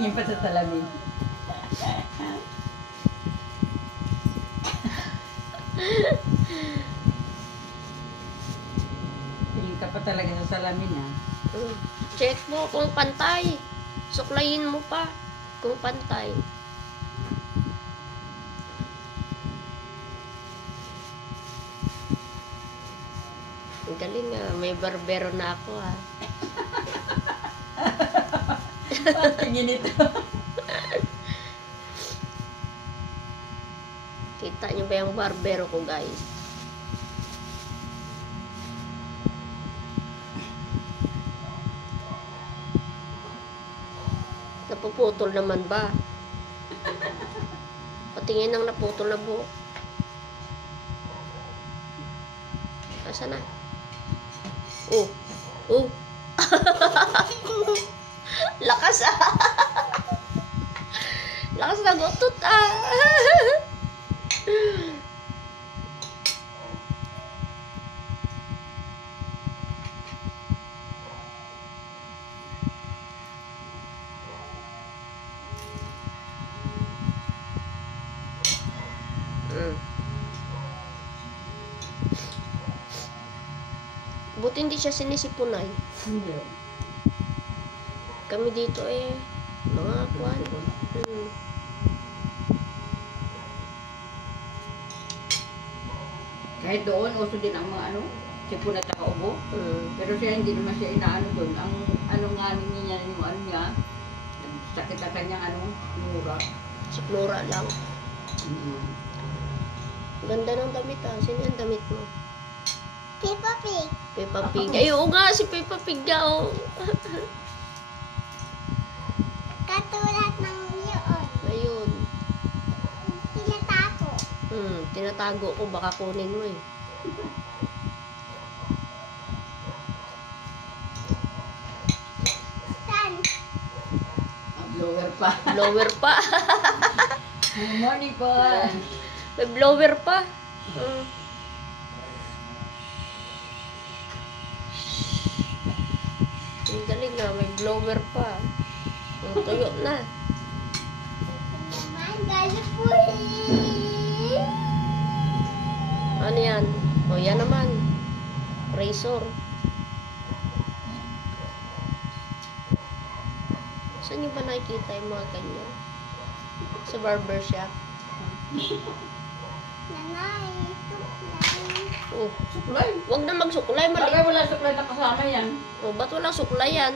Tingin pa sa salamin. Tingin ka pa talaga sa salamin, ha? Check mo kung pantay. Suklayin mo pa kung pantay. Ang galing nga. May barbero na ako, ha. Tingin ito. Kita nyo ba yung barbero ko, guys? Napuputol naman ba? Patingin ng naputol na buhok. Asa na? Oh. Oh. Lakas ah. Lakas na gutot ah. Buti hindi siya sinisipunay. Hindi. Kami dito eh, mga kwan. Kahit doon, uso din ang mga ano, sipon at nakaubo. Pero siya hindi naman siya inaano doon. Ang ano nga niya, yung ano niya, sakit na kanyang ano, mura. Si Flora lang. Ganda ng damit ah. Sino yung damit mo? Peppa Pig. Peppa Pig. Ay, oo nga, si Peppa Pig nga, oh. Katulad ng yun. Ayun. Tinatago. Tinatago ko, baka kunin mo eh. Saan? Blower pa. Blower pa. Good morning po. May blower pa. Ang galing na, may blower pa. Tuyo na. Naman, galit po Ano yan? O, yan naman. Razor. Saan nyo ba nakikita yung mga ganyan? Sa barbershop? Nanay, suklay. Oh, Suklay. wag na magsuklay. Bagay wala suklay na kasama yan. Oh, ba't walang suklay yan?